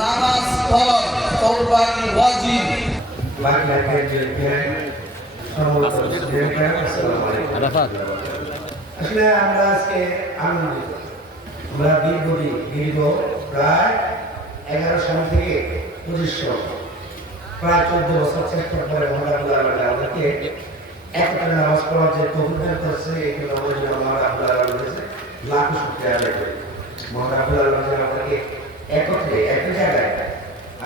নামাজ পড়া কুরবানি ওয়াজিব। বাকি আসলে আমরা আজকে আনন্দিত। আমরা দীর্ঘ প্রায় 11 সাল থেকে 25 প্রায় 14 বছর চেষ্টা করে আমাদেরকে একটা নামাজ পড়ার যে কবুল করছে এগুলো আমরা লাখ শুকরিয়া আদায় করি। আমাদেরকে একত্রে একই জায়গায়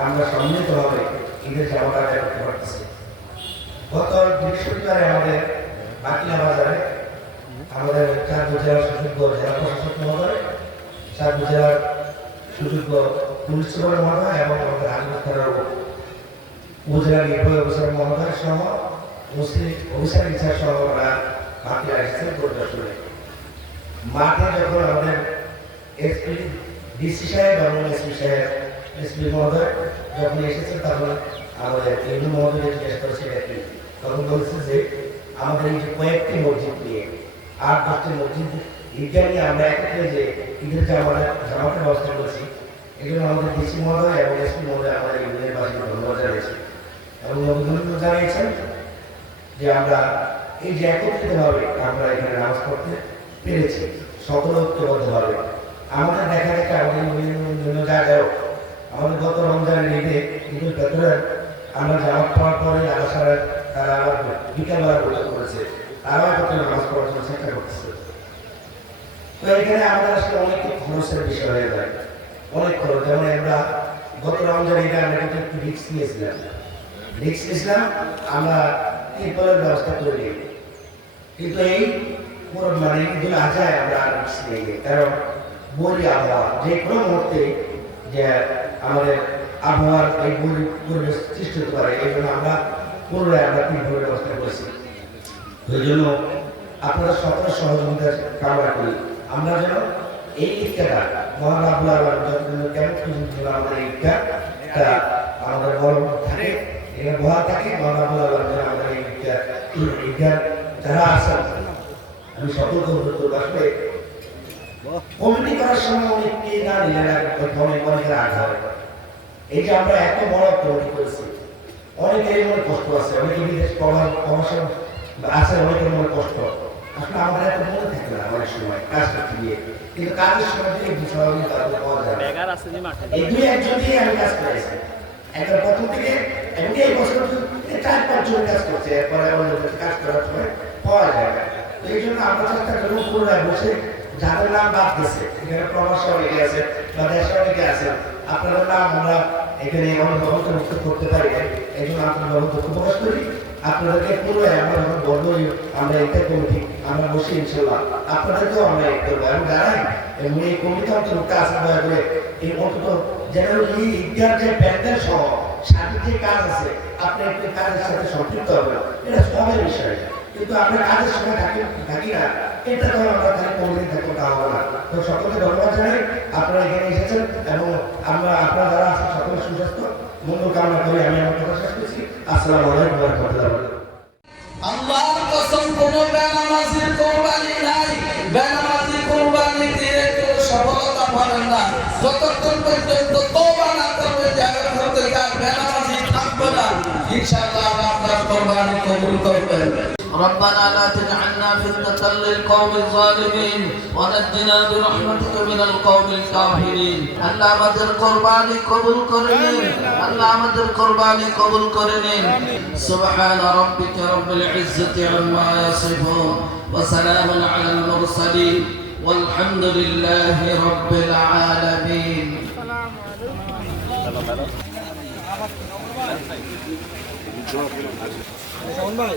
আমরা সম্মিলিতভাবে ঈদের জামাত আদায় করতে পারতেছি। গত বৃহস্পতিবারে আমাদের বাকিলা বাজারে আমাদের চাঁদপুর জেলার সুযোগ্য জেলা প্রশাসক মহোদয়, চাঁদপুর জেলার সুযোগ্য পুলিশ সুপার মহোদয় এবং আমাদের হাজির উপজেলা নির্বাহী অফিসার মহোদয় সহ মুসলিম অফিসার ইচ্ছা সহ ওরা বাকিলা এসেছেন পরিদর্শনে। মাঠে যখন আমাদের এসপি ডিসি সাহেব এবং এসপি মহোদয় যখন এসেছেন তখন আমাদের ইউনি মহোদয় জিজ্ঞেস করেছে তখন বলছে যে আমাদের এই যে কয়েকটি মসজিদ নিয়ে 8-10টি মসজিদ ঈদগাহ নিয়ে আমরা একত্রে যে ঈদের জামাতের ব্যবস্থা করছি এগুলো আমাদের ডিসি মহোদয় এবং এসপি মহোদয় আমাদের ইউনিয়নের বাসীকে ধন্যবাদ জানিয়েছেন এবং অভিনন্দন জানিয়েছেন যে আমরা এই যে একত্রিতভাবে আমরা এখানে নামাজ পড়তে পেরেছি সকল ঐক্যবদ্ধভাবে। আমাদের দেখা দেখে আমাদের বিভিন্ন জায়গায়ও আমাদের গত রমজানের ঈদের ভেতরে আমরা জামাত পড়ার পরে আসার তারা আবার বিকালবেলা বৈঠক করেছে, তারাও একত্রে নামাজ পড়ার জন্য চেষ্টা করতেছে। তো এখানে আমাদের আসলে অনেক খরচের বিষয় হয়ে যায়, অনেক খরচ। যেমন আমরা গত রমজানের ঈদে আমরা কিন্তু একটু রিস্ক নিয়েছিলাম আমরা তিরপলের ব্যবস্থা করে নিই, কিন্তু এই মানে ঈদুল আজহায় আমরা আর রিস্ক নিয়ে যাই, কারণ বৈরী আবহাওয়া যে কোনো মুহূর্তে যে আমাদের আবহাওয়ার এই পরিবেশ সৃষ্টি হতে পারে, এই জন্য আমরা পুনরায় আমরা তিরপলের ব্যবস্থা করেছি। ওই জন্য আপনারা সকলের সহযোগিতা কামনা করি আমরা যেন এই ঈদটা মহান আল্লাহ কেমন পর্যন্ত আমাদের ঈদটা আমাদের বড় থাকে, এটা বহাল থাকে। মহান আল্লাহ আমাদের এই ঈদটা যারা আছেন আমি সতর্ক করতে আসলে কমিটি করার সময় অনেককে না নিলে অনেকের আঘাত হয়। এই যে আমরা এত বড় কমিটি করেছি অনেকের মনে কষ্ট আছে, অনেকে বিদেশ প্রবাসন আছে, অনেকের মনে কষ্ট আসলে আমাদের এত মনে থাকে না অনেক সময় কাজ করতে গিয়ে, কিন্তু কাজের সময় থেকে বিষয় পাওয়া যায় এই 2-1 দিয়ে আমি কাজ করেছি একবার প্রথম থেকে এমনি এই বছর 4-5 জন কাজ করছে, এরপরে কাজ করার সময় পাওয়া যায় না। তো এই জন্য আমরা চেষ্টা করবো পুনরায় বসে যাদের নাম বাদ গেছে এখানে প্রবাসে অনেকে আছে বা দেশে অনেকে আছে আপনাদের নাম আমরা এখানে অন্তর্ভুক্ত করতে পারি, এই জন্য আপনাদের দুঃখ প্রকাশ করি। আপনাদেরকে পুরোই আমরা যখন বলবো আমরা একটা কমিটি আমরা বসি ইনশাল্লাহ আপনাদেরকেও আমরা এক করবো এবং জানাই এবং এই কমিটি অন্তর্ভুক্ত আছে দয়া করে এই অন্তত জেনারেলি ঈদগাহ যে প্যান্ডেল সহ সার্বিক যে কাজ আছে আপনি একটু কাজের সাথে সম্পৃক্ত হবেন, এটা সবের বিষয়। কিন্তু আমরা কাজের সময় থাকি না, এটা তো আমরা তাহলে কমিটি থাকতে হবে না। তো সকলকে ধন্যবাদ জানাই আপনারা এখানে এসেছেন এবং আমরা আপনারা যারা আছেন সকলের সুস্বাস্থ্য মঙ্গল কামনা করি। আমি আমার কথা শেষ করছি। আসসালামু আলাইকুম ওয়া রাহমাতুল্লাহ। আল্লাহর কসম কোনো বেনামাজির কুরবানি নাই, বেনামাজি কুরবানি দিয়ে কেউ সফলতা পাবেন না। যতক্ষণ পর্যন্ত তওবা না করবে যারা করতে চায় বেনামাজি থাকবে না, ইনশাআল্লাহ আপনার কুরবানি কবুল করবেন। ربنا لا تجعلنا فتنة للقوم الظالمين ونجنا برحمتك من القوم الكافرين। আল্লাহ আমাদের কুরবানি কবুল করে নিন, আল্লাহ আমাদের কুরবানি কবুল করে নিন। সুবহান রাব্বিকা রাব্বিল ইজ্জাতি আম্মা ইয়াসিফুন ওয়া সালামুন আলাল মুরসালিন ওয়ালহামদুলিল্লাহি রাব্বিল আলামিন। ভাই